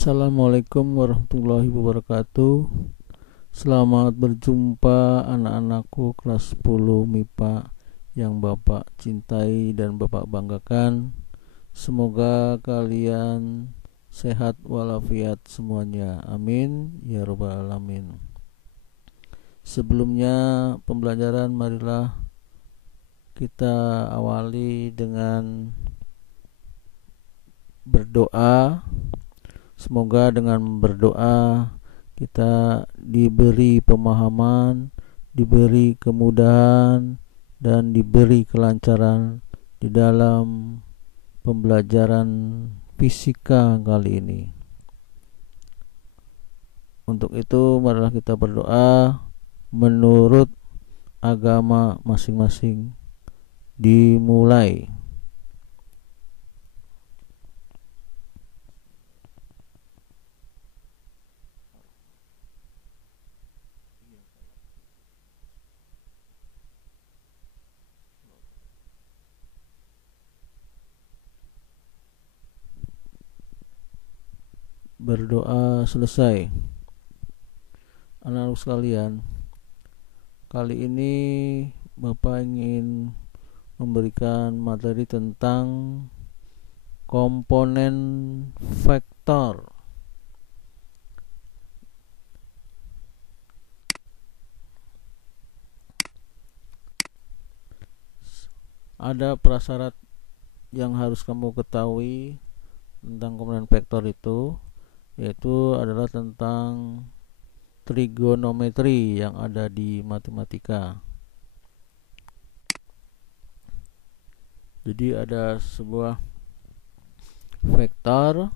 Assalamualaikum warahmatullahi wabarakatuh. Selamat berjumpa anak-anakku kelas 10 MIPA yang Bapak cintai dan Bapak banggakan. Semoga kalian sehat walafiat semuanya. Amin ya rabbal alamin. Sebelumnya pembelajaran, marilah kita awali dengan berdoa. Semoga dengan berdoa kita diberi pemahaman, diberi kemudahan, dan diberi kelancaran di dalam pembelajaran fisika kali ini. Untuk itu marilah kita berdoa menurut agama masing-masing. Dimulai. Berdoa selesai. Anak-anak sekalian, kali ini Bapak ingin memberikan materi tentang komponen vektor. Ada prasyarat yang harus kamu ketahui tentang komponen vektor itu, yaitu adalah tentang trigonometri yang ada di matematika. Jadi ada sebuah vektor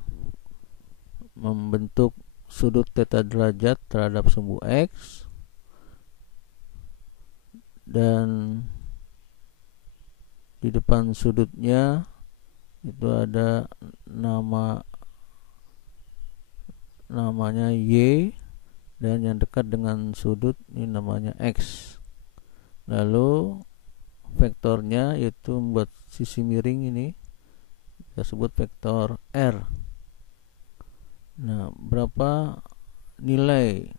membentuk sudut theta derajat terhadap sumbu X, dan di depan sudutnya itu ada namanya Y, dan yang dekat dengan sudut ini namanya X. Lalu vektornya yaitu membuat sisi miring ini kita sebut vektor R. Nah, berapa nilai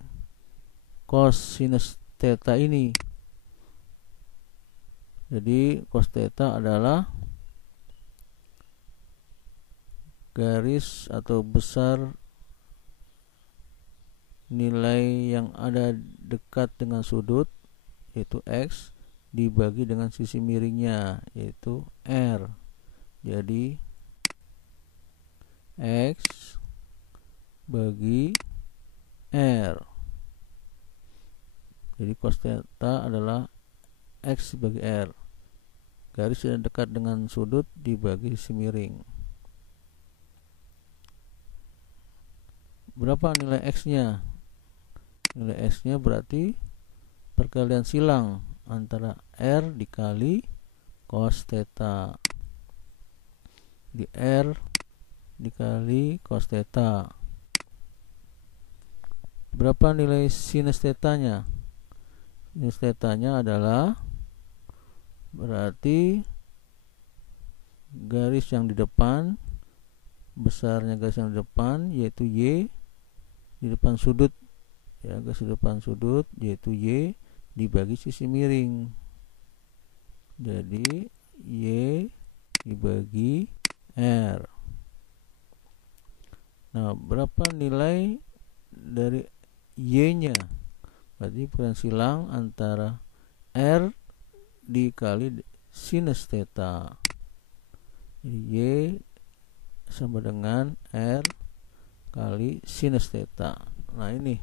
cos sinus theta ini? Jadi cos theta adalah garis atau besar nilai yang ada dekat dengan sudut yaitu X dibagi dengan sisi miringnya yaitu R. Jadi X bagi R. Jadi cos theta adalah X bagi R. Garis yang dekat dengan sudut dibagi sisi miring. Berapa nilai X-nya? Nilai X-nya berarti perkalian silang antara R dikali cos theta. Di R dikali cos theta. Berapa nilai sinus theta-nya? Sinus theta-nya adalah berarti garis yang di depan, besarnya garis yang di depan yaitu Y, di depan sudut ya, garis di depan sudut yaitu Y dibagi sisi miring. Jadi Y dibagi R. Nah, berapa nilai dari Y-nya? Berarti perkalian silang antara R dikali sinus theta. Jadi Y sama dengan R kali sinus theta. Nah, ini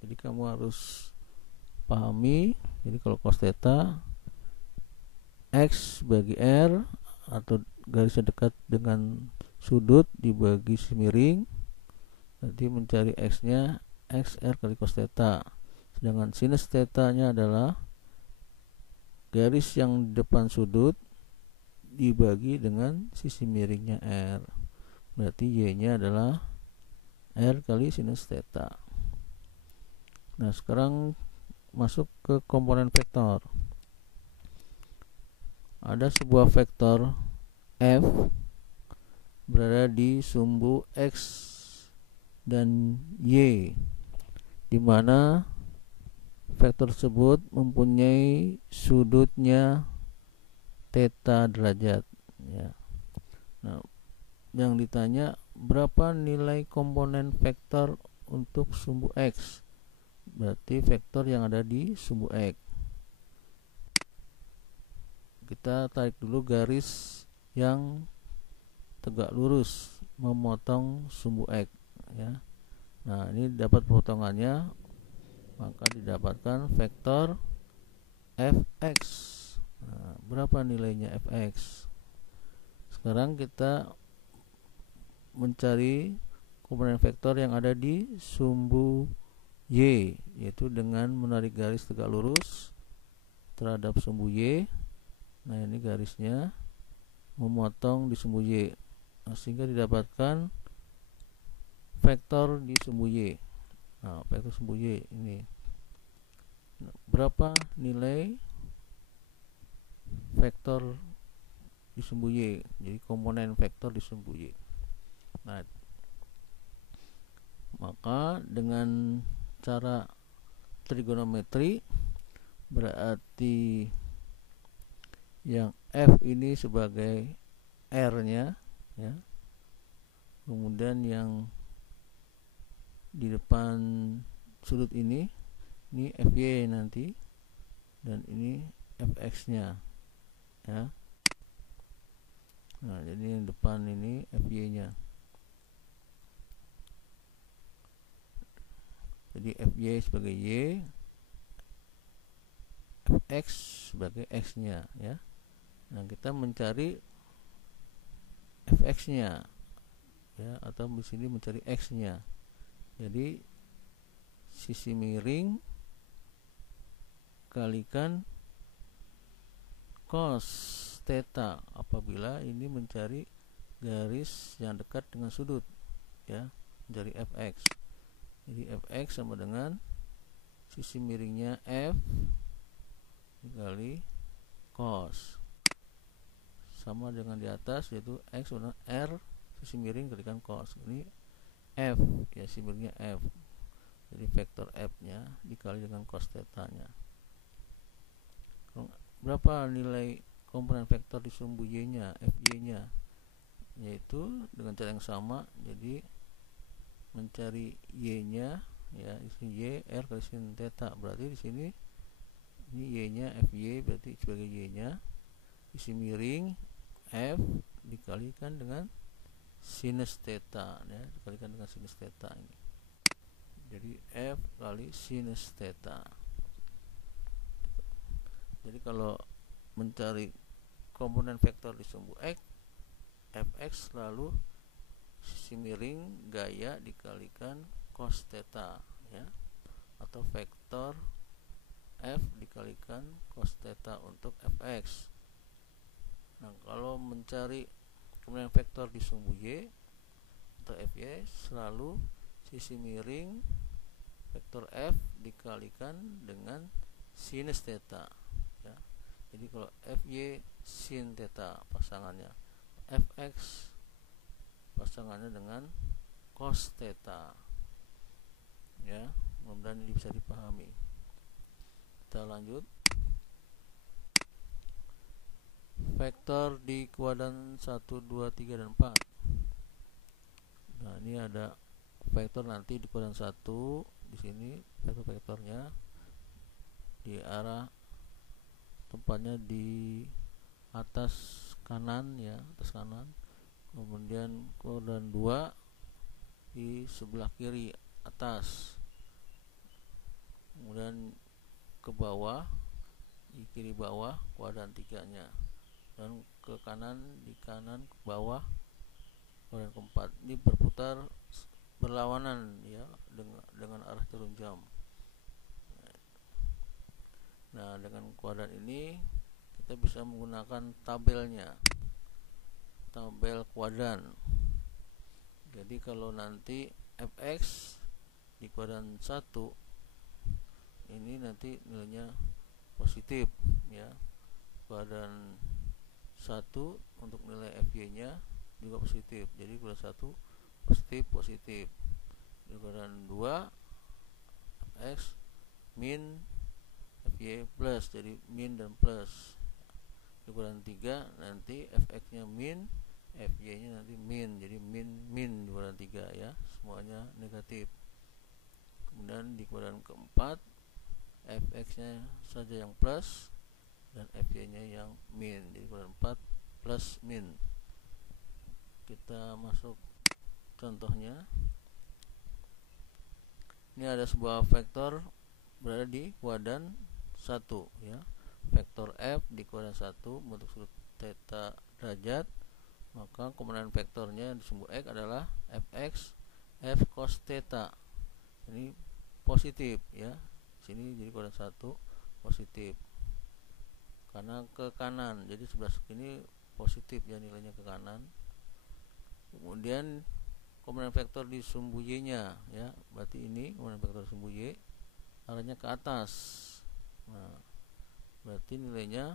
jadi kamu harus pahami. Jadi kalau cos theta X bagi R atau garis yang dekat dengan sudut dibagi sisi miring, nanti mencari X nya XR kali cos theta. Sedangkan sinus theta nya adalah garis yang di depan sudut dibagi dengan sisi miringnya R. Berarti Y nya adalah R kali sinus theta. Nah, sekarang masuk ke komponen vektor. Ada sebuah vektor F berada di sumbu X dan Y, di mana vektor tersebut mempunyai sudutnya theta derajat ya. Nah, yang ditanya berapa nilai komponen vektor untuk sumbu X, berarti vektor yang ada di sumbu X. Kita tarik dulu garis yang tegak lurus memotong sumbu X ya. Nah, ini dapat potongannya, maka didapatkan vektor fx. Nah, berapa nilainya fx? Sekarang kita mencari komponen vektor yang ada di sumbu Y, yaitu dengan menarik garis tegak lurus terhadap sumbu Y. Nah, ini garisnya memotong di sumbu Y, sehingga didapatkan vektor di sumbu Y. Nah, vektor sumbu Y ini berapa nilai vektor di sumbu Y, jadi komponen vektor di sumbu Y. Nah, maka dengan cara trigonometri, berarti yang F ini sebagai R-nya ya. Kemudian yang di depan sudut ini FY nanti, dan ini Fx-nya ya. Nah, jadi yang depan ini FY-nya. Jadi FY sebagai Y, Fx sebagai X-nya ya. Nah, kita mencari Fx-nya ya, atau di sini mencari X-nya. Jadi sisi miring kalikan cos theta apabila ini mencari garis yang dekat dengan sudut ya, mencari fx. Jadi fx sama dengan sisi miringnya f dikali cos, sama dengan di atas, yaitu x sama r sisi miring kalikan cos. Ini f ya, sisi miringnya f, jadi vektor f nya dikali dengan cos theta nya. Berapa nilai komponen vektor di sumbu y nya, fy nya, yaitu dengan cara yang sama. Jadi mencari y nya ya, di sini y r kali sin theta, berarti di sini ini y nya fy, berarti sebagai y nya isi miring f dikalikan dengan sinus theta ya, dikalikan dengan sinus theta ini. Jadi f kali sinus theta. Jadi kalau mencari komponen vektor di sumbu X, fx lalu sisi miring gaya dikalikan cos theta ya, atau vektor f dikalikan cos theta untuk fx. Nah, kalau mencari komponen vektor di sumbu y atau fy, selalu sisi miring vektor f dikalikan dengan sinus theta ya. Jadi kalau fy sin theta pasangannya, fx pasangannya dengan cos theta ya. Mudah-mudahan ini bisa dipahami. Kita lanjut. Vektor di kuadran 1, 2, 3, dan 4. Nah, ini ada vektor nanti di kuadran 1. Di sini vektor-vektornya di arah tempatnya di atas kanan ya, atas kanan. Kemudian kuadran 2 di sebelah kiri atas. Kemudian ke bawah, di kiri bawah kuadran 3-nya. Dan ke kanan, di kanan ke bawah kuadran keempat. Ini berputar berlawanan ya, dengan arah turun jam. Nah, dengan kuadran ini kita bisa menggunakan tabelnya, tabel kuadran. Jadi kalau nanti fx di kuadran 1 ini nanti nilainya positif ya. Kuadran 1 untuk nilai fy nya juga positif. Jadi kuadran 1 positif positif. di kuadran 2 fx min fy plus, jadi min dan plus. Di kuadran 3 nanti fx nya min, fy nya nanti min, jadi min di kuadran 3 ya, semuanya negatif. Kemudian di kuadran keempat fx nya saja yang plus dan fy nya yang min, jadi kuadran 4 plus min. Kita masuk contohnya. Ini ada sebuah vektor berada di kuadran 1 ya. Vektor f di kuadran 1 bentuk sudut theta derajat, maka komponen vektornya di sumbu x adalah fx f cos theta. Ini positif ya. Sini jadi kuadran 1 positif. Karena ke kanan, jadi sebelah sini positif ya, nilainya ke kanan. Kemudian komponen vektor di sumbu y-nya ya, berarti ini komponen vektor di sumbu y arahnya ke atas. Nah, berarti nilainya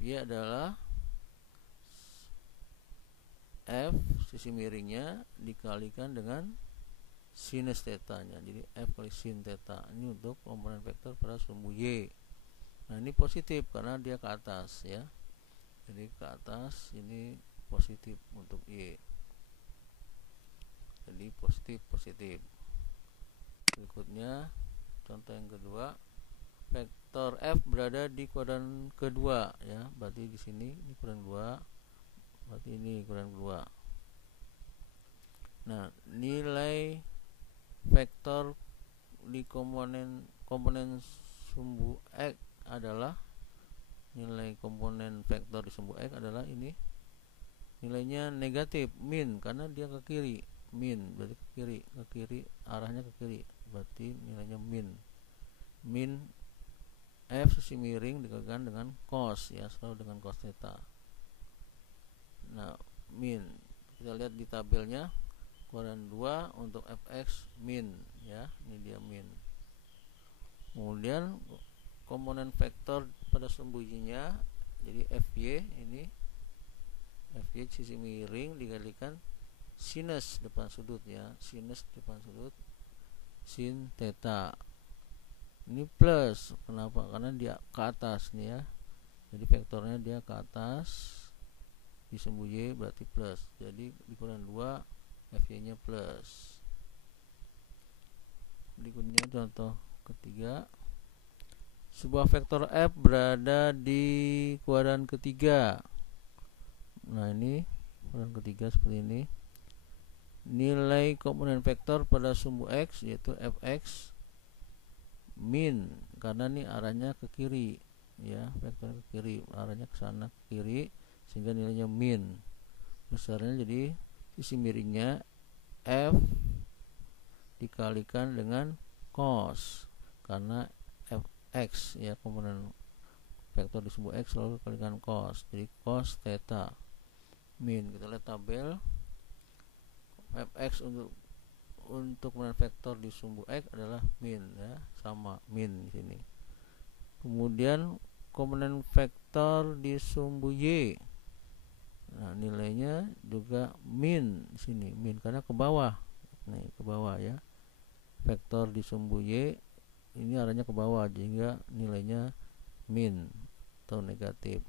fy adalah f sisi miringnya dikalikan dengan sinus theta nya, jadi f kali sin theta. Ini untuk komponen vektor pada sumbu y. Nah, ini positif karena dia ke atas ya, jadi ke atas, ini positif untuk y. Jadi positif. Berikutnya contoh yang kedua, vektor f berada di kuadran kedua ya, berarti di sini ini kuadran 2, berarti ini kuadran kedua. Nah, nilai vektor di komponen sumbu x adalah, nilai komponen vektor di sumbu x adalah ini, nilainya negatif, min, karena dia ke kiri. Min berarti ke kiri, arahnya ke kiri, berarti nilainya min f sisi miring dikalikan dengan cos ya, selalu dengan cos theta. Nah, min, kita lihat di tabelnya kuadran 2 untuk fx min ya, ini dia min. Kemudian komponen vektor pada sumbu y-nya, jadi fy, ini fy sisi miring dikalikan sinus depan sudut ya, sinus depan sudut sin theta. Ini plus, kenapa? Karena dia ke atas nih ya, jadi vektornya dia ke atas di sumbu y, berarti plus, jadi di kuadran 2 fy nya plus. Berikutnya contoh ketiga, sebuah vektor f berada di kuadran ketiga. Nah, ini kuadran ketiga seperti ini. Nilai komponen vektor pada sumbu x yaitu fx min, karena ini arahnya ke kiri ya, vektor ke kiri, arahnya ke sana ke kiri, sehingga nilainya min. Besarnya jadi sisi miringnya f dikalikan dengan cos, karena fx ya, komponen vektor di sumbu x selalu dikalikan cos, jadi cos theta min. Kita lihat tabel, fx untuk komponen vektor di sumbu x adalah min ya, sama min di sini. Kemudian komponen vektor di sumbu y, nah nilainya juga min di sini, min karena ke bawah. Nih, ke bawah ya. Vektor di sumbu y ini arahnya ke bawah, sehingga nilainya min atau negatif.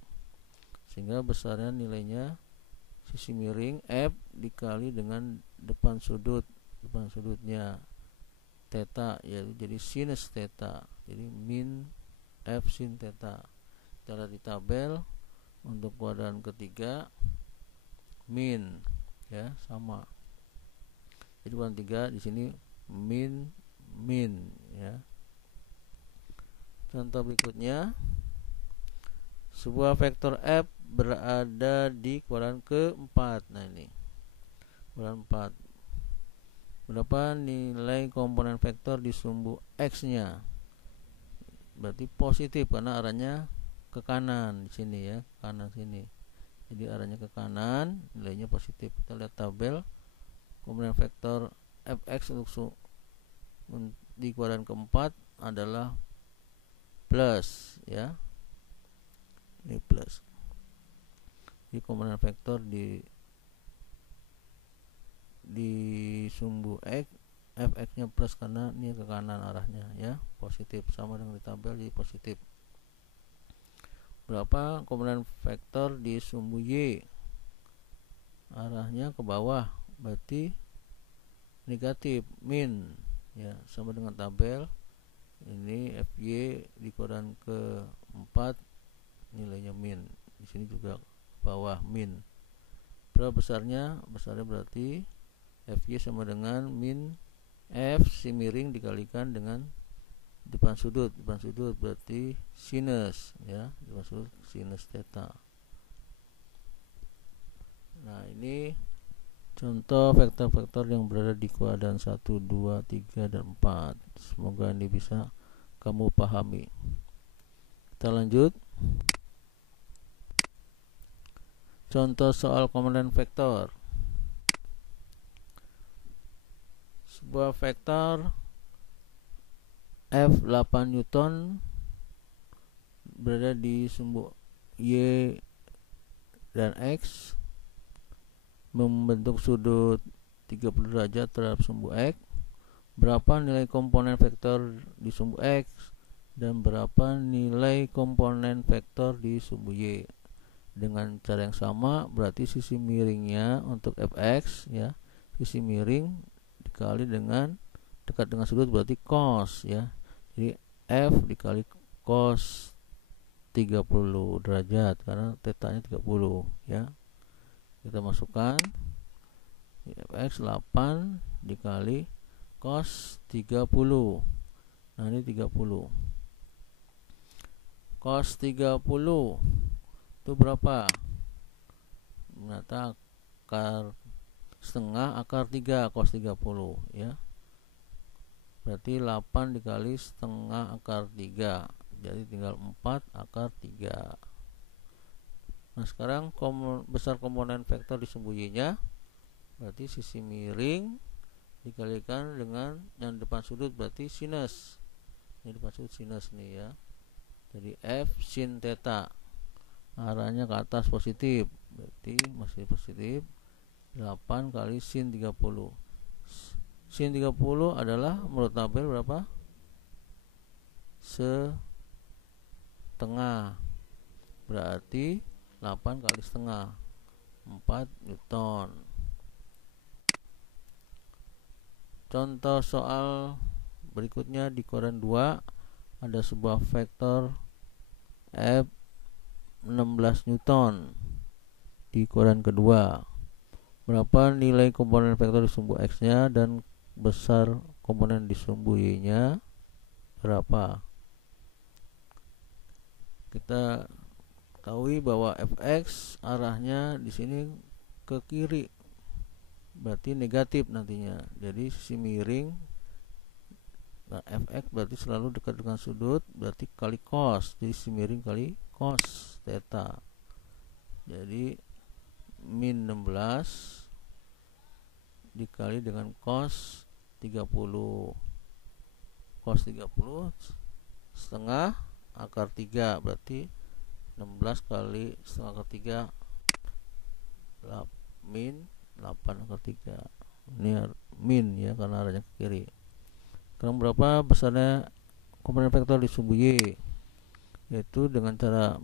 Sehingga besarnya nilainya sisi miring f dikali dengan depan sudutnya theta, yaitu jadi sinus theta, jadi min f sin theta. Kita lihat di tabel untuk kuadran ketiga min ya, sama. Jadi kuadran 3 di sini min ya. Contoh berikutnya, sebuah vektor f berada di kuadran keempat. Nah, ini kuadran 4. Berapa nilai komponen vektor di sumbu x-nya? Berarti positif karena arahnya ke kanan di sini ya, kanan sini. Jadi arahnya ke kanan, nilainya positif. Kita lihat tabel, komponen vektor fx untuk di kuadran keempat adalah plus ya. Ini plus. Jadi komponen vektor di sumbu x fx nya plus karena ini ke kanan arahnya ya, positif, sama dengan di tabel jadi positif. Berapa komponen vektor di sumbu Y? Arahnya ke bawah, berarti negatif, min ya, sama dengan tabel. Ini FY di koran ke-4 nilainya min. Di sini juga bawah min. Berapa besarnya? Besarnya berarti FY sama dengan min F si miring dikalikan dengan depan sudut. Depan sudut berarti sinus ya, depan sudut sinus theta. Nah, ini contoh vektor-vektor yang berada di kuadran 1, 2, 3, dan 4. Semoga ini bisa kamu pahami. Kita lanjut. Contoh soal komponen vektor. Sebuah vektor F8 Newton berada di sumbu Y dan X, membentuk sudut 30 derajat terhadap sumbu X. Berapa nilai komponen vektor di sumbu X dan berapa nilai komponen vektor di sumbu Y? Dengan cara yang sama, berarti sisi miringnya untuk fx ya, sisi miring dikali dengan dekat dengan sudut berarti cos ya. Jadi F dikali cos 30 derajat karena tetanya 30 ya. Kita masukkan fx 8 dikali cos 30. Nah, ini 30. Cos 30 itu berapa? Ternyata akar setengah akar 3 cos 30 ya. Berarti 8 dikali setengah akar 3. Jadi tinggal 4 akar 3. Nah, sekarang besar komponen vektor di sumbu Y-nya. Berarti sisi miring dikalikan dengan yang depan sudut berarti sinus. Ini depan sudut sinus nih ya. Jadi F sin theta. Arahnya ke atas positif. Berarti masih positif. 8 kali sin 30. Sin 30 adalah menurut tabel berapa? Setengah. Berarti 8 kali setengah 4 Newton. Contoh soal berikutnya di koran 2 ada sebuah vektor F16 Newton di koran kedua. Berapa nilai komponen vektor di sumbu X nya dan besar komponen di sumbu Y nya berapa? Kita ketahui bahwa fx arahnya di sini ke kiri, berarti negatif nantinya. Jadi sisi miring, nah fx berarti selalu dekat dengan sudut, berarti kali cos. Jadi sisi miring kali cos theta. Jadi min 16 dikali dengan cos 30. Cos 30 setengah akar 3 berarti 16 kali setengah akar 3 min 8 akar 3. Ini min ya karena arahnya ke kiri. Sekarang berapa besarnya komponen vektor di sumbu Y? Yaitu dengan cara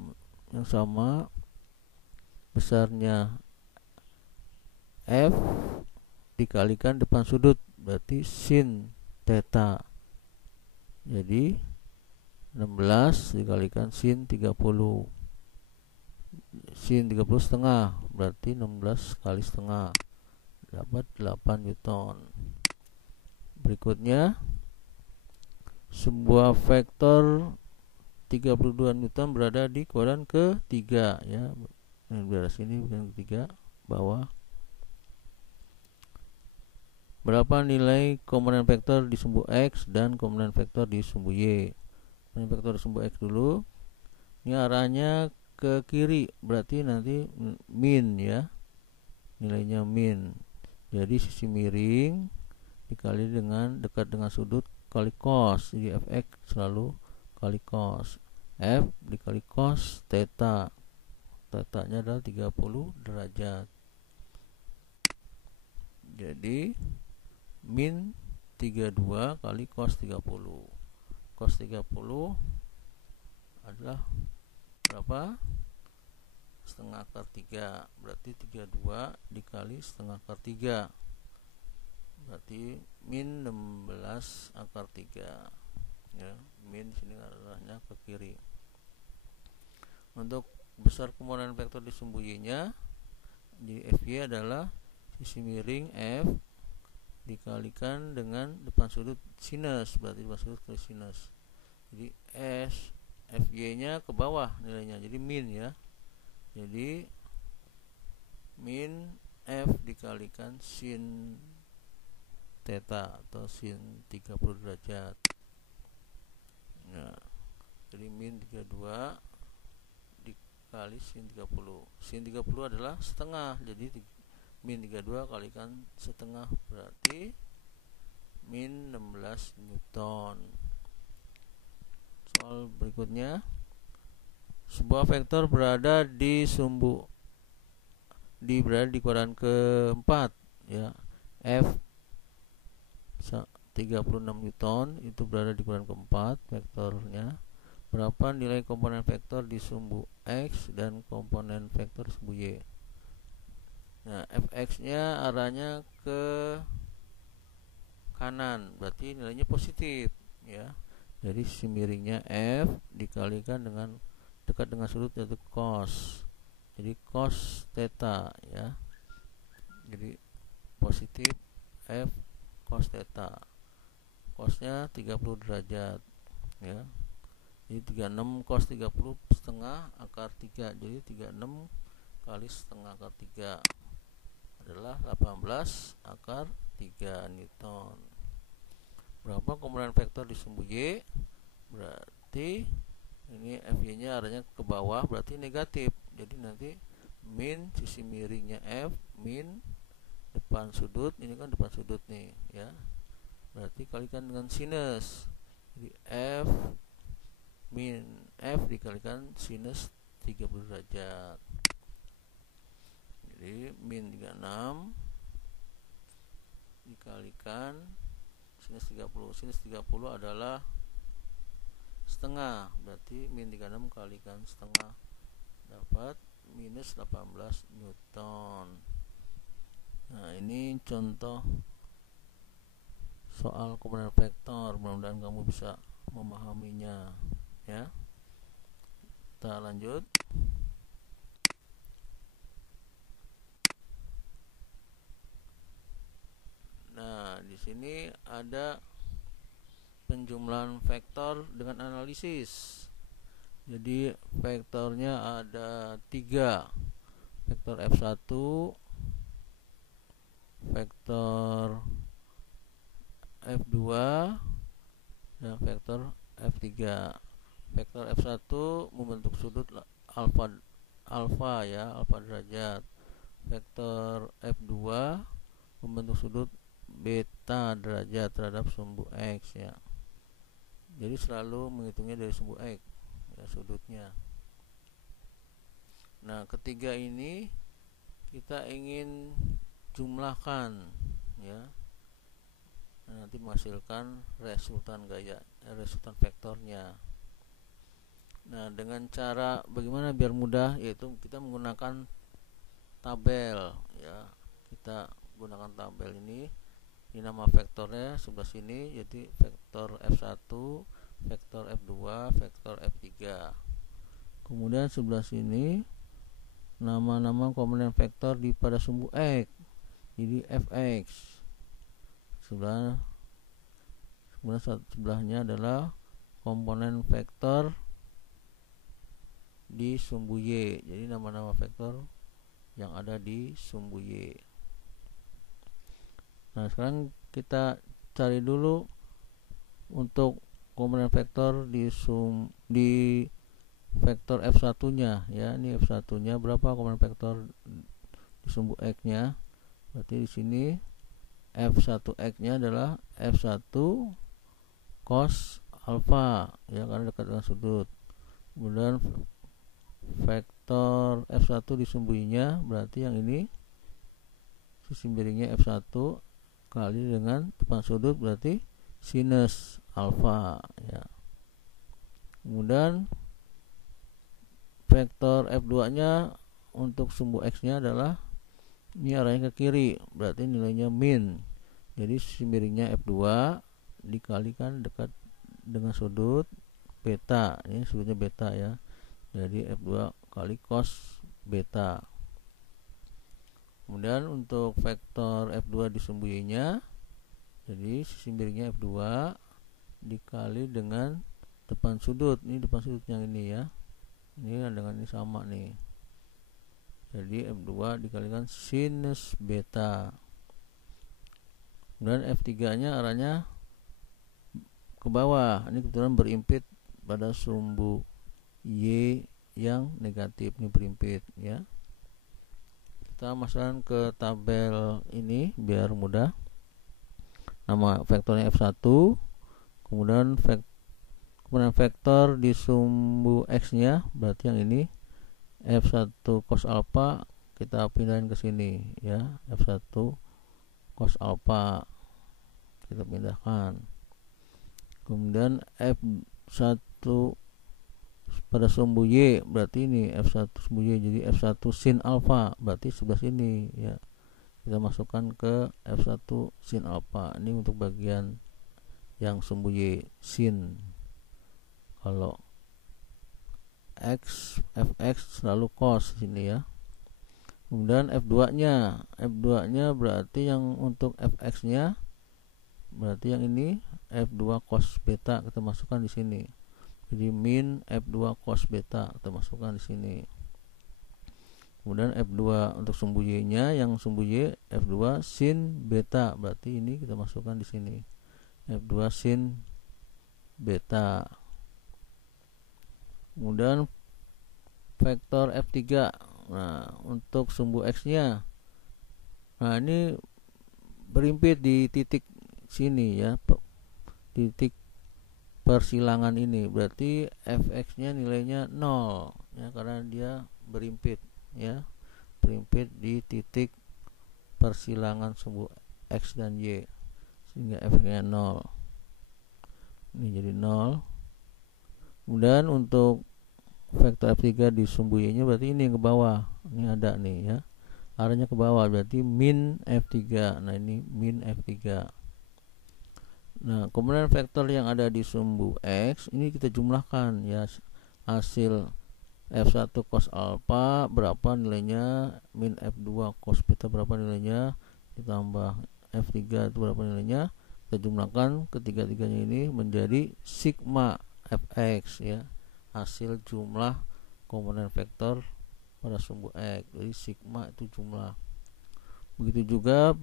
yang sama, besarnya F dikalikan depan sudut berarti sin theta. Jadi 16 dikalikan sin 30. Sin 30 setengah berarti 16 kali setengah dapat 8 Newton. Berikutnya sebuah vektor 32 Newton berada di kuadran ketiga ya. Ini berada sini bukan ketiga bawah. Berapa nilai komponen vektor di sumbu X dan komponen vektor di sumbu Y? Komponen vektor di sumbu X dulu. Ini arahnya ke kiri, berarti nanti min ya. Nilainya min. Jadi sisi miring dikali dengan dekat dengan sudut kali cos. Jadi fx selalu kali cos. F dikali cos theta. Theta-nya adalah 30 derajat. Jadi min 32 kali cos 30. Cos 30 adalah berapa? Setengah akar 3, berarti 32 dikali setengah akar 3, berarti min 16 akar 3 ya. Min sini arahnya ke kiri. Untuk besar komponen vektor di sumbu Y-nya, jadi FY adalah sisi miring F dikalikan dengan depan sudut sinus, berarti depan sudut kali sinus. Jadi FY nya ke bawah nilainya, jadi min ya. Jadi min F dikalikan sin theta atau sin 30 derajat. Nah, jadi min 32 dikali sin 30. Sin 30 adalah setengah, jadi min 32 kalikan setengah, berarti min 16 Newton. Soal berikutnya, sebuah vektor berada di sumbu berada di kuadran keempat ya. F 36 Newton itu berada di kuadran keempat vektornya. Berapa nilai komponen vektor di sumbu X dan komponen vektor sumbu Y? Nah, fx-nya arahnya ke kanan, berarti nilainya positif ya. Jadi sisi miringnya F dikalikan dengan dekat dengan sudut yaitu cos. Jadi cos theta ya. Jadi positif F cos theta. Cosnya 30 derajat ya. Jadi 36 cos 30 setengah akar 3. Jadi 36 kali setengah akar 3 adalah 18 akar 3 Newton. Berapa komponen vektor di sumbu Y? Berarti ini FY nya arahnya ke bawah, berarti negatif. Jadi nanti min sisi miringnya F min depan sudut, ini kan depan sudut nih ya. Berarti kalikan dengan sinus. Jadi F min F dikalikan sinus 30 derajat. Jadi min 36 dikalikan sinus 30. Sinus 30 adalah setengah, berarti min 36 kalikan setengah dapat minus 18 Newton. Nah, ini contoh soal komponen vektor. Mudah-mudahan kamu bisa memahaminya ya. Kita lanjut. Nah, di sini ada penjumlahan vektor dengan analisis. Jadi vektornya ada 3. Vektor F1, vektor F2, dan vektor F3. Vektor F1 membentuk sudut alfa ya, alfa derajat. Vektor F2 membentuk sudut beta derajat terhadap sumbu X ya. Jadi selalu menghitungnya dari sumbu X ya, sudutnya. Nah, ketiga ini kita ingin jumlahkan ya. Nah, nanti menghasilkan resultan resultan vektornya. Nah, dengan cara bagaimana biar mudah, yaitu kita menggunakan tabel ya. Kita gunakan tabel ini nama vektornya sebelah sini, jadi vektor F1, vektor F2, vektor F3. Kemudian sebelah sini nama-nama komponen vektor di pada sumbu X, jadi Fx. Sebelahnya adalah komponen vektor di sumbu Y, jadi nama-nama vektor yang ada di sumbu Y. Nah, sekarang kita cari dulu untuk komponen vektor di vektor F1-nya ya. Ini F1-nya berapa komponen vektor di sumbu X-nya? Berarti di sini F1X-nya adalah F1 cos alfa ya, karena dekat dengan sudut. Kemudian vektor F1 di sumbu Y-nya berarti yang ini sisi miringnya F1 kali dengan depan sudut berarti sinus alfa ya. Kemudian vektor F2 nya untuk sumbu X nya adalah ini arahnya ke kiri, berarti nilainya min. Jadi sisi miringnya F2 dikalikan dekat dengan sudut beta, ini sudutnya beta ya, jadi F2 kali cos beta. Kemudian untuk vektor F2 di sumbu Y nya, jadi sisi miringnya F2 dikali dengan depan sudut, ini depan sudut yang ini ya, ini dengan ini sama nih, jadi F2 dikalikan sinus beta. Kemudian F3 nya arahnya ke bawah, ini kebetulan berimpit pada sumbu Y yang negatif, ini berimpit ya. Kita masukkan ke tabel ini biar mudah. Nama vektornya F1, kemudian vektor di sumbu X nya berarti yang ini F1 cos alpha, kita pindahin ke sini ya, F1 cos alpha kita pindahkan. Kemudian F1 pada sumbu Y berarti ini F1 sumbu Y, jadi F1 sin alpha berarti sebelah sini ya, kita masukkan ke F1 sin alpha. Ini untuk bagian yang sumbu Y sin. Kalau X, Fx selalu cos sini ya. Kemudian F2 nya berarti yang untuk Fx nya berarti yang ini F2 cos beta, kita masukkan di sini. Jadi min F2 cos beta kita masukkan di sini. Kemudian F2 untuk sumbu Y nya, yang sumbu Y F2 sin beta, berarti ini kita masukkan di sini. F2 sin beta. Kemudian vektor F3. Nah, untuk sumbu X nya, nah ini berimpit di titik sini ya, titik persilangan ini, berarti Fx nya nilainya 0 ya, karena dia berimpit ya, berimpit di titik persilangan sumbu X dan Y, sehingga Fx nya 0. Ini jadi 0. Kemudian untuk vektor F3 di sumbu Y nya berarti ini yang ke bawah, ini ada nih ya, arahnya ke bawah berarti min F3. Nah ini min F3. Nah kemudian vektor yang ada di sumbu X ini kita jumlahkan ya, hasil F1 cos alpha berapa nilainya, min F2 cos beta berapa nilainya, ditambah F3 itu berapa nilainya, kita jumlahkan ketiga-tiganya ini menjadi sigma Fx ya, hasil jumlah komponen vektor pada sumbu X. Jadi sigma itu jumlah. Begitu juga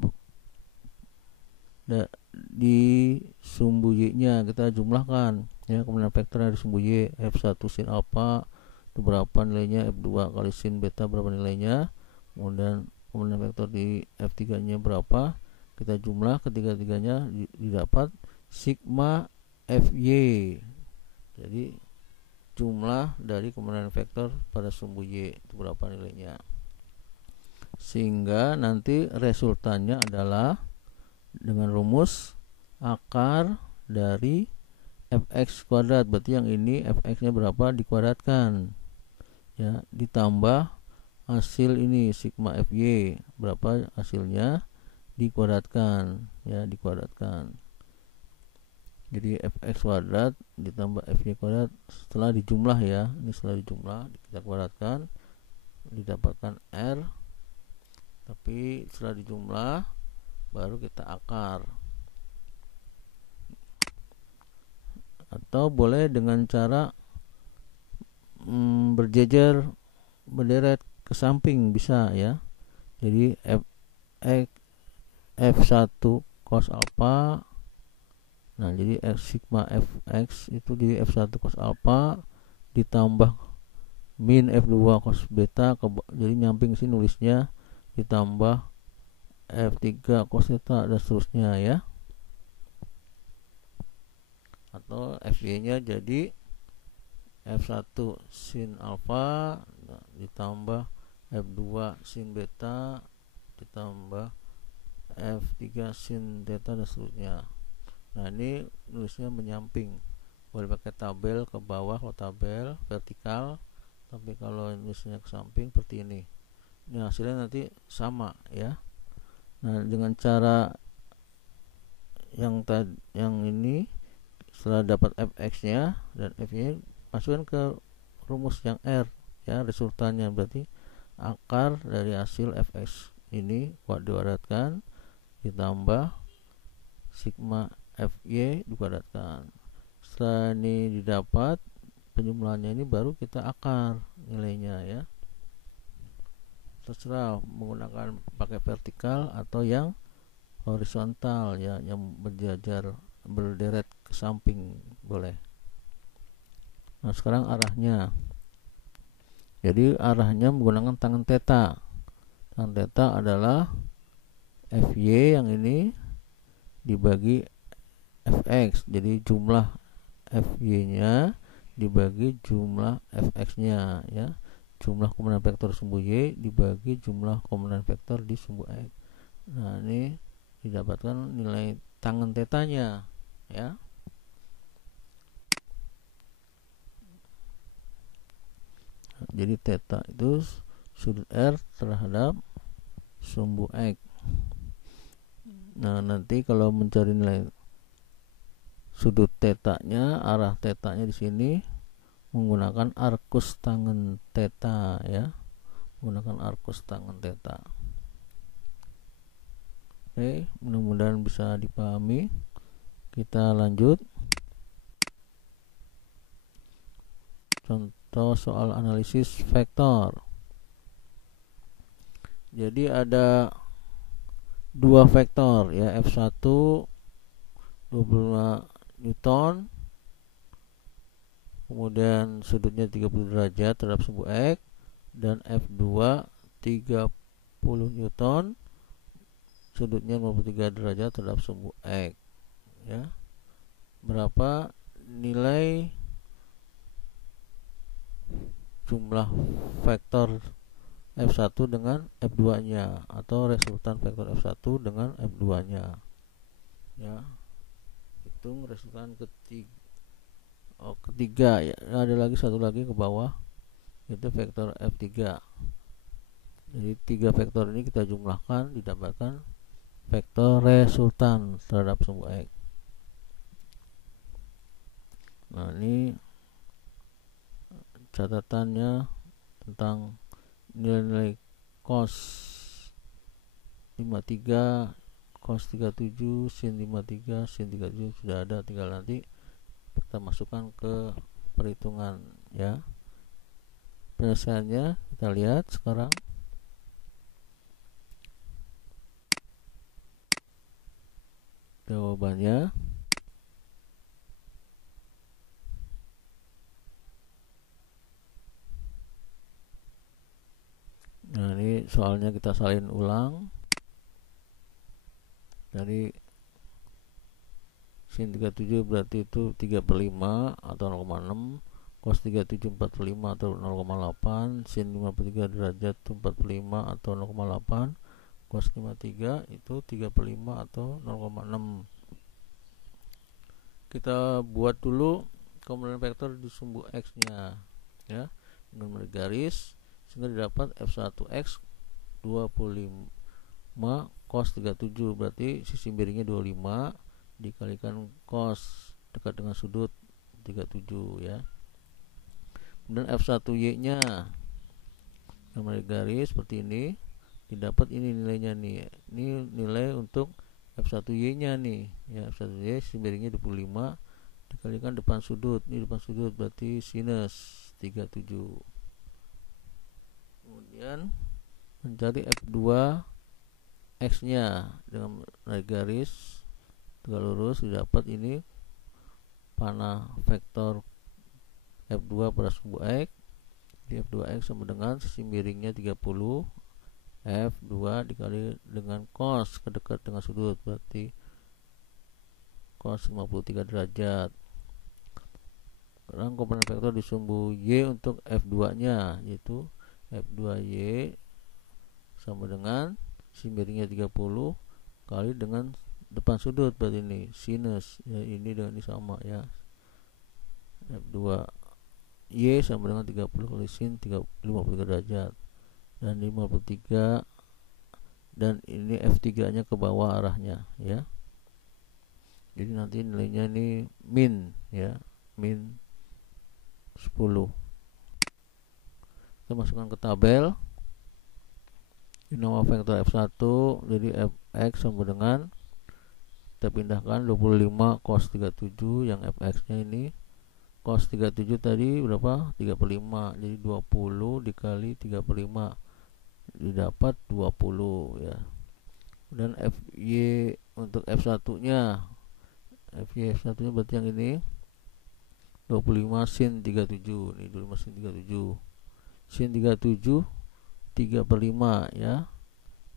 di sumbu Y nya kita jumlahkan ya, komponen vektor dari sumbu Y, F1 sin alpha itu berapa nilainya, F2 kali sin beta berapa nilainya, kemudian komponen vektor di F3 nya berapa, kita jumlah ketiga-tiganya didapat sigma Fy. Jadi jumlah dari komponen vektor pada sumbu Y itu berapa nilainya, sehingga nanti resultannya adalah dengan rumus akar dari Fx kuadrat, berarti yang ini Fx nya berapa dikuadratkan ya, ditambah hasil ini sigma Fy berapa hasilnya dikuadratkan ya, dikuadratkan. Jadi Fx kuadrat ditambah Fy kuadrat setelah dijumlah ya, ini setelah dijumlah kita kuadratkan didapatkan R, tapi setelah dijumlah baru kita akar. Atau boleh dengan cara berjejer berderet ke samping bisa ya. Jadi F1 cos alpha, nah jadi sigma Fx itu jadi F1 cos alpha ditambah min F2 cos beta, jadi nyamping sini nulisnya, ditambah F3 cos theta dan seterusnya ya. Atau Fy nya jadi F1 sin alpha ditambah F2 sin beta ditambah F3 sin theta dan seterusnya. Nah ini nulisnya menyamping, boleh pakai tabel ke bawah kalau tabel vertikal, tapi kalau nulisnya ke samping seperti ini. Ini hasilnya nanti sama ya. Nah dengan cara yang ini, setelah dapat fx nya dan f nya masukkan ke rumus yang R ya, resultannya berarti akar dari hasil fx ini kuadratkan ditambah sigma fy dikuadratkan. Setelah ini didapat penjumlahannya, ini baru kita akar nilainya ya. Terserah menggunakan pakai vertikal atau yang horizontal ya, yang berjajar berderet ke samping boleh. Nah sekarang arahnya, jadi arahnya menggunakan tangan theta. Tangan theta adalah fy yang ini dibagi fx, jadi jumlah fy nya dibagi jumlah fx nya ya, jumlah komponen vektor sumbu y dibagi jumlah komponen vektor di sumbu x. Nah ini didapatkan nilai tangen tetanya ya. Jadi theta itu sudut R terhadap sumbu X. Nah nanti kalau mencari nilai sudut tetanya, arah tetanya di sini menggunakan arcus tangen theta ya, menggunakan arcus tangen theta. Oke, mudah-mudahan bisa dipahami. Kita lanjut. Contoh soal analisis vektor. Jadi ada dua vektor ya, F1 25 Newton, kemudian sudutnya 30 derajat terhadap sumbu X, dan F2 30 Newton, sudutnya 53 derajat terhadap sumbu X ya. Berapa nilai jumlah vektor F1 dengan F2 nya, atau resultan vektor F1 dengan F2 nya ya. Hitung resultan ketiga ya. Ada lagi satu lagi ke bawah, itu vektor F3. Jadi tiga vektor ini kita jumlahkan, didapatkan vektor resultan terhadap sumbu X. Nah ini catatannya tentang nilai cos 53, cos 37, sin 53, sin 37 sudah ada, tinggal nanti kita masukkan ke perhitungan ya. Penyelesaiannya kita lihat sekarang. Jawabannya nah ini soalnya kita salin ulang. Jadi sin 37 berarti itu 3/5 atau 0,6, cos 37 4/5 atau 0,8, sin 53 derajat itu 4/5 atau 0,8, cos 53 itu 3/5 atau 0,6. Kita buat dulu komponen vektor di sumbu X nya ya, dengan garis, sehingga didapat F1X 25 cos 37, berarti sisi miringnya 25 dikalikan cos dekat dengan sudut 37 ya. Kemudian F1Y nya dengan garis seperti ini, didapat ini nilainya nih. Ini nilai untuk F1Y nya nih ya, F1Y sisi miringnya 25 dikalikan depan sudut, ini depan sudut berarti sinus 37. Kemudian mencari F2 X nya dengan naik garis tegak lurus, didapat ini panah vektor F2 pada sumbu X. Di F2X sama dengan sisi miringnya 30, F2 dikali dengan cos kedekat dengan sudut, berarti cos 53 derajat. Sekarang komponen vektor di sumbu Y untuk F2 nya, yaitu F2Y sama dengan sisi miringnya 30 kali dengan depan sudut, berarti ini sinus ya, ini dengan ini sama ya, F2 Y sama dengan 30 kali sin 53 derajat, dan 53, dan ini F3 nya ke bawah arahnya ya, jadi nanti nilainya ini min ya, min 10. Kita masukkan ke tabel. Ini nama vektor F1, jadi Fx sama dengan, kita pindahkan 25 cos 37, yang Fx nya ini cos 37 tadi berapa, 35, jadi 20 dikali 35 didapat 20 ya. Dan Fy untuk F1 nya, Fy F1 nya berarti yang ini 25 sin 37, ini 25 sin 37, sin 37 3/5 ya,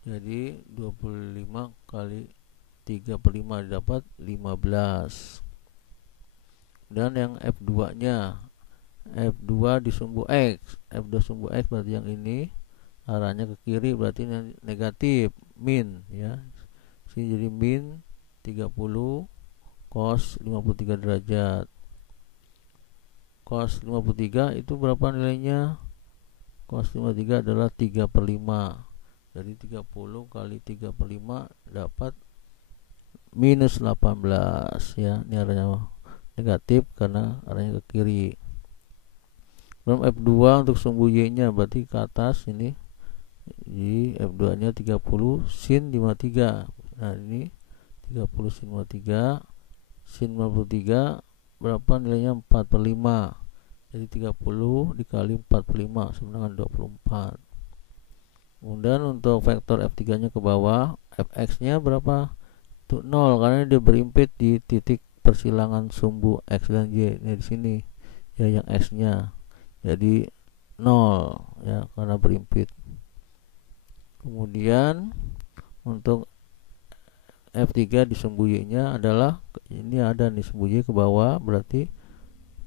jadi 25 kali 3/5 didapat 15. Dan yang F2 nya, F2 di sumbu X, F2 sumbu X berarti yang ini arahnya ke kiri, berarti negatif, min ya, sini jadi min 30 cos 53 derajat. Cos 53 itu berapa nilainya? Cos 53 adalah 3/5, jadi 30 kali 3/5 dapat minus 18 ya, ini arahnya negatif karena arahnya ke kiri. Belum F2 untuk sumbu Y nya, berarti ke atas ini, jadi F2 nya 30 sin 53, nah ini 30 sin 53, sin 53 berapa nilainya, 4/5, jadi 30 dikali 4/5 sama dengan 24. Kemudian untuk vektor F3 nya ke bawah, Fx nya berapa, itu 0 karena dia berimpit di titik persilangan sumbu X dan Y, ini di sini ya, yang X nya jadi 0 ya, karena berimpit. Kemudian untuk F3 di sumbu Y nya adalah, ini ada nih sumbu Y ke bawah, berarti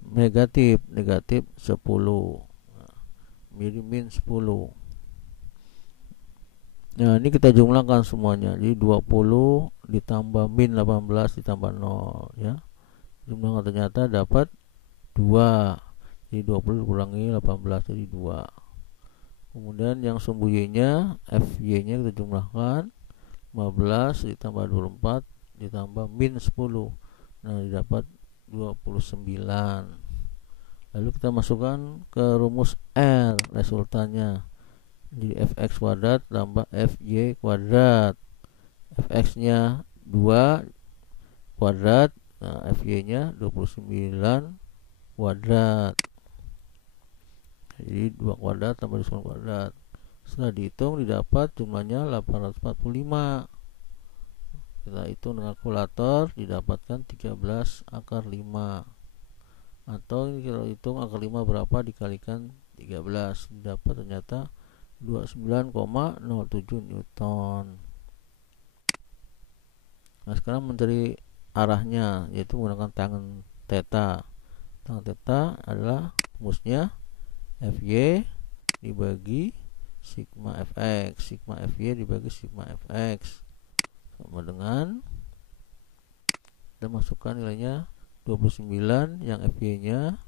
negatif 10, min 10. Nah ini kita jumlahkan semuanya, jadi 20 ditambah min 18 ditambah 0 ya, jumlahkan ternyata dapat 2, jadi 20 dikurangi 18 jadi 2. Kemudian yang sumbu Y nya, Fy nya kita jumlahkan, 15 ditambah 24 ditambah min 10, nah didapat 29. Lalu kita masukkan ke rumus R resultannya, jadi Fx kuadrat tambah Fy kuadrat, Fx nya 2 kuadrat, nah Fy nya 29 kuadrat, jadi 2 kuadrat tambah 29 kuadrat. Setelah dihitung didapat jumlahnya 845. Kita hitung dengan kalkulator, didapatkan 13 akar 5, atau ini kita hitung akar 5 berapa dikalikan 13, didapat ternyata 29,07 Newton. Nah sekarang mencari arahnya, yaitu menggunakan tangan theta. Tangan theta adalah rumusnya Fy dibagi sigma Fx, sigma Fy dibagi sigma Fx sama dengan, kita masukkan nilainya 29, yang Fy nya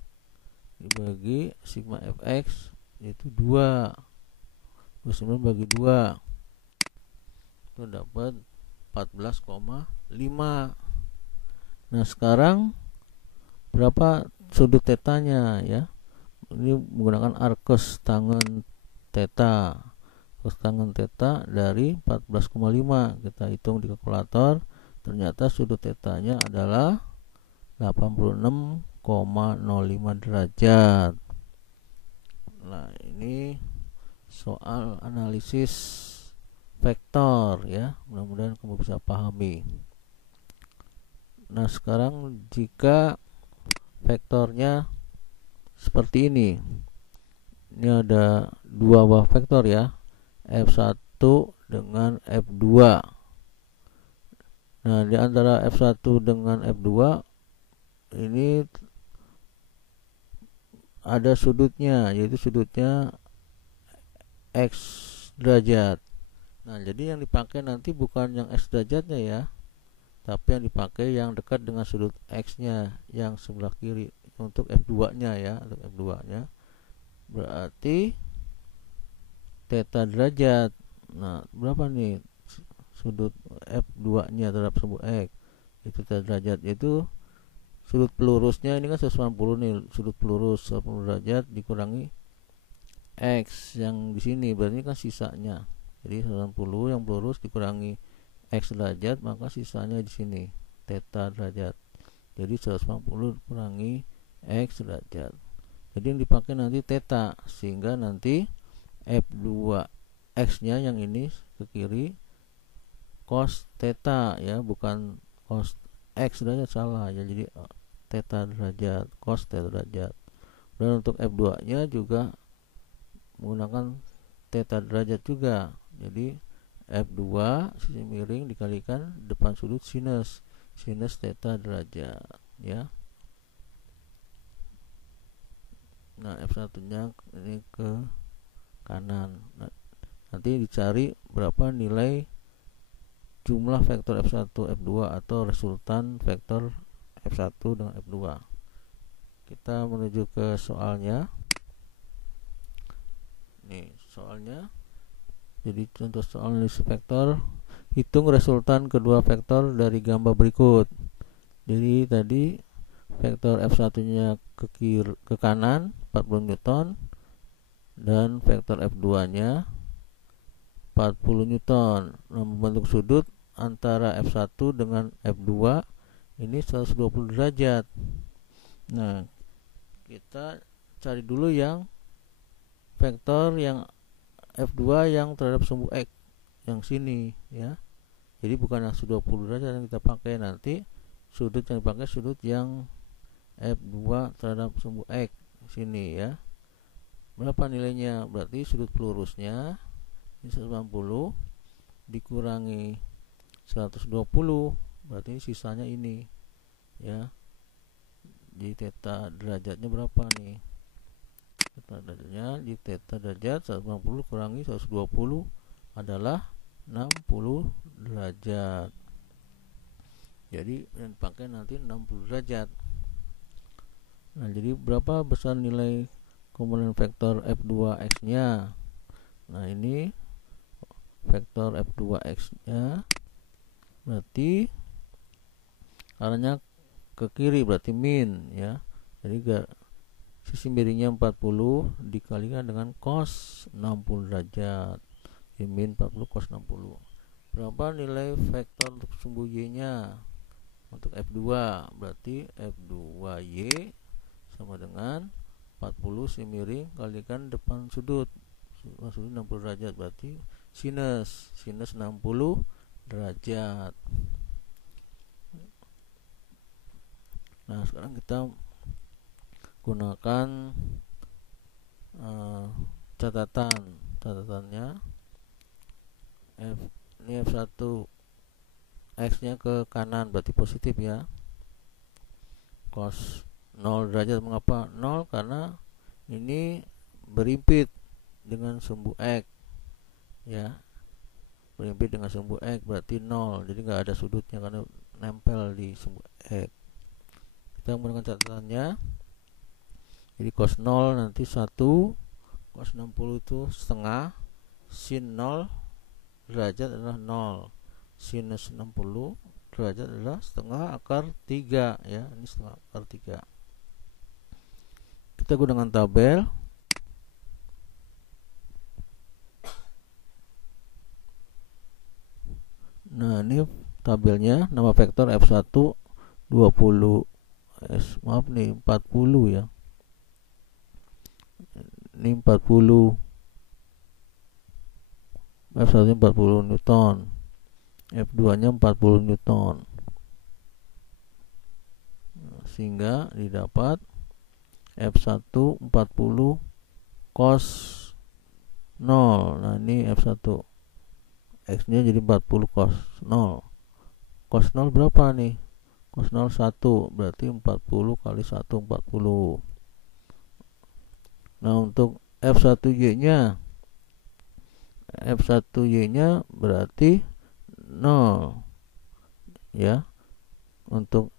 dibagi sigma Fx yaitu 2, 29 bagi 2 itu dapat 14,5. Nah sekarang berapa sudut tetanya ya, ini menggunakan arcus tangen theta. Arcus tangen theta dari 14,5 kita hitung di kalkulator, ternyata sudut tetanya adalah 86,05 derajat. Nah ini soal analisis vektor ya, mudah-mudahan kamu bisa pahami. Nah sekarang jika vektornya seperti ini ada dua buah vektor ya, F1 dengan F2. Nah di antara F1 dengan F2 ini ada sudutnya, yaitu sudutnya X derajat. Nah, jadi yang dipakai nanti bukan yang X derajatnya ya, tapi yang dipakai yang dekat dengan sudut X-nya yang sebelah kiri untuk F2-nya ya, untuk F2-nya. Berarti theta derajat. Nah, berapa nih sudut F2-nya terhadap sumbu X? Itu theta derajat, itu sudut pelurusnya ini kan 180 nih, sudut pelurus 180 derajat dikurangi X yang di sini, berarti kan sisanya. Jadi 180 yang pelurus dikurangi X derajat, maka sisanya di sini theta derajat. Jadi 180 dikurangi X derajat. Jadi yang dipakai nanti theta, sehingga nanti F2 X-nya yang ini ke kiri cos theta ya, bukan cos X derajat, salah ya. Jadi theta derajat, cos theta derajat. Dan untuk F2-nya juga menggunakan theta derajat juga. Jadi F2 sisi miring dikalikan depan sudut sinus theta derajat ya. Nah, F1-nya ini ke kanan. Nah, nanti dicari berapa nilai jumlah vektor F1 F2 atau resultan vektor F1 dengan F2. Kita menuju ke soalnya. Nih soalnya, jadi contoh soal analisis vektor, hitung resultan kedua vektor dari gambar berikut. Jadi tadi vektor F1 nya ke kanan 40 Newton dan vektor F2 nya 40 Newton. Nah, membentuk sudut antara F1 dengan F2 ini 120 derajat. Nah, kita cari dulu yang vektor yang F2 yang terhadap sumbu X yang sini ya. Jadi bukan yang 120 derajat yang kita pakai, nanti sudut yang dipakai sudut yang F2 terhadap sumbu X sini ya. Berapa nilainya? Berarti sudut pelurusnya ini 180 dikurangi 120, berarti sisanya ini ya. Jadi theta derajatnya berapa nih? Theta derajatnya di theta derajat 180 kurangi 120 adalah 60 derajat. Jadi yang dipakai nanti 60 derajat. Nah, jadi berapa besar nilai komponen vektor F2X nya? Nah, ini vektor F2X nya berarti arahnya ke kiri, berarti min ya. Jadi sisi miringnya 40 dikalikan dengan cos 60 derajat. Jadi min 40 cos 60. Berapa nilai vektor untuk sumbu Y nya? Untuk F2 berarti F2Y sama dengan 40 sisi miring kalikan depan sudut 60 derajat, berarti sinus 60 derajat. Nah, sekarang kita gunakan catatannya. Ini F1 X nya ke kanan berarti positif ya, cos 0 derajat. Mengapa 0? Karena ini berimpit dengan sumbu X ya, berimpit dengan sumbu X berarti 0, jadi nggak ada sudutnya karena nempel di sumbu X. Kita menggunakan catatannya. Jadi cos 0 nanti 1, cos 60 itu setengah, sin 0 derajat adalah 0, sinus 60 derajat adalah setengah akar 3 ya, ini setengah akar 3. Kita gunakan tabel. Nah, ini tabelnya, nama vektor F1 20 maaf nih 40 ya. Ini 40, F1 nya 40 Newton, F2 nya 40 Newton, sehingga didapat F1 40 cos 0. Nah, ini F1 X nya jadi 40 cos 0. Cos 0 berapa nih? Cos 0 1, berarti 40 kali 1 40. Nah, untuk F1Y nya F1Y nya berarti 0 ya. Untuk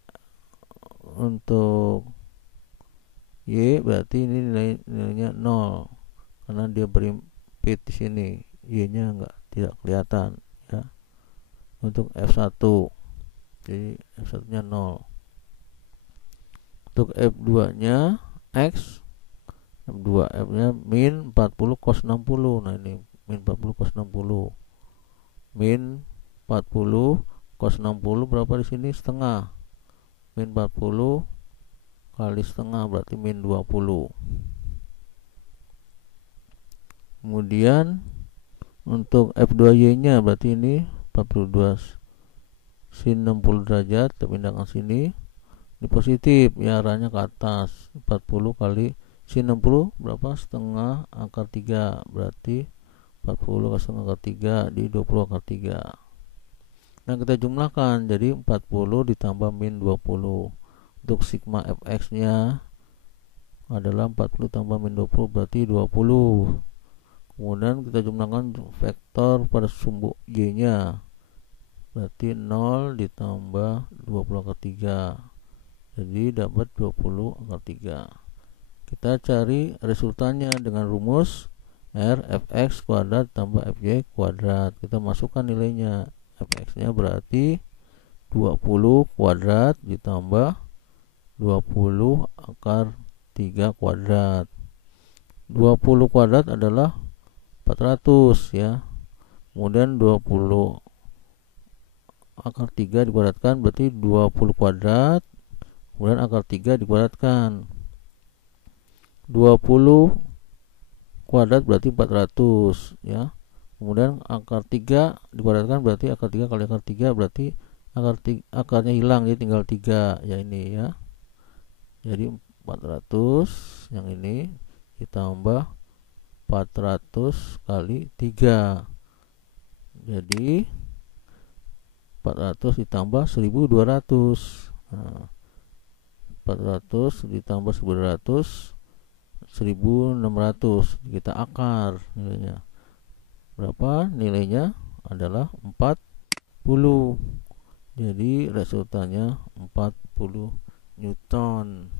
Y berarti ini nilainya 0 karena dia berimpit di sini, Y nya tidak kelihatan ya. Untuk F1 jadi F1 nya 0. Untuk F2 nya X, F2 F nya min 40 cos 60. Nah ini min 40 cos 60, min 40 cos 60 berapa di sini? Setengah. Min 40 kali setengah berarti min 20. Kemudian untuk F2Y nya berarti ini 42 sin 60 derajat, kita pindahkan sini. Ini positif ya, arahnya ke atas. 40 kali sin 60 berapa? Setengah akar 3, berarti 40 kali setengah akar 3 di 20 akar 3. Nah kita jumlahkan, jadi 40 ditambah min 20. Untuk sigma fx nya adalah 40 tambah min 20 berarti 20. Kemudian kita jumlahkan vektor pada sumbu y nya, berarti 0 ditambah 20 akar 3, jadi dapat 20 akar 3. Kita cari resultannya dengan rumus R fx kuadrat tambah fy kuadrat. Kita masukkan nilainya. Fx nya berarti 20 kuadrat ditambah 20 akar 3 kuadrat. 20 kuadrat adalah 400 ya. Kemudian 20 akar 3 dikuadratkan berarti 20 kuadrat. Kemudian akar 3 dikuadratkan. 20 kuadrat berarti 400 ya. Kemudian akar 3 dikuadratkan berarti akar 3 kali akar 3 berarti akarnya hilang, jadi tinggal 3 ya, ini ya. Jadi 400 yang ini ditambah 400 kali 3, jadi 400 ditambah 1200. Nah, 400 ditambah 1200 1600, kita akar nilainya berapa? Nilainya adalah 40. Jadi resultannya 40 Newton.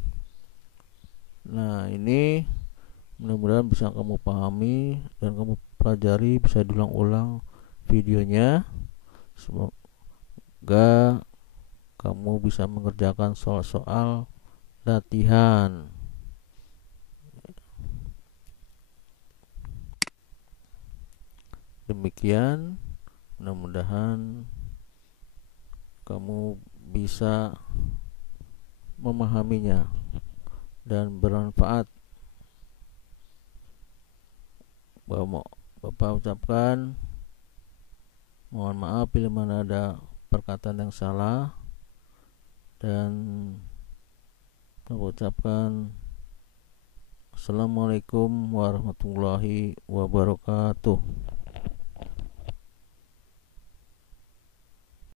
Nah ini mudah-mudahan bisa kamu pahami dan kamu pelajari, bisa diulang-ulang videonya. Semoga kamu bisa mengerjakan soal-soal latihan. Demikian, mudah-mudahan kamu bisa memahaminya dan bermanfaat. Bapak ucapkan mohon maaf bila mana ada perkataan yang salah, dan Bapak ucapkan Assalamualaikum warahmatullahi wabarakatuh.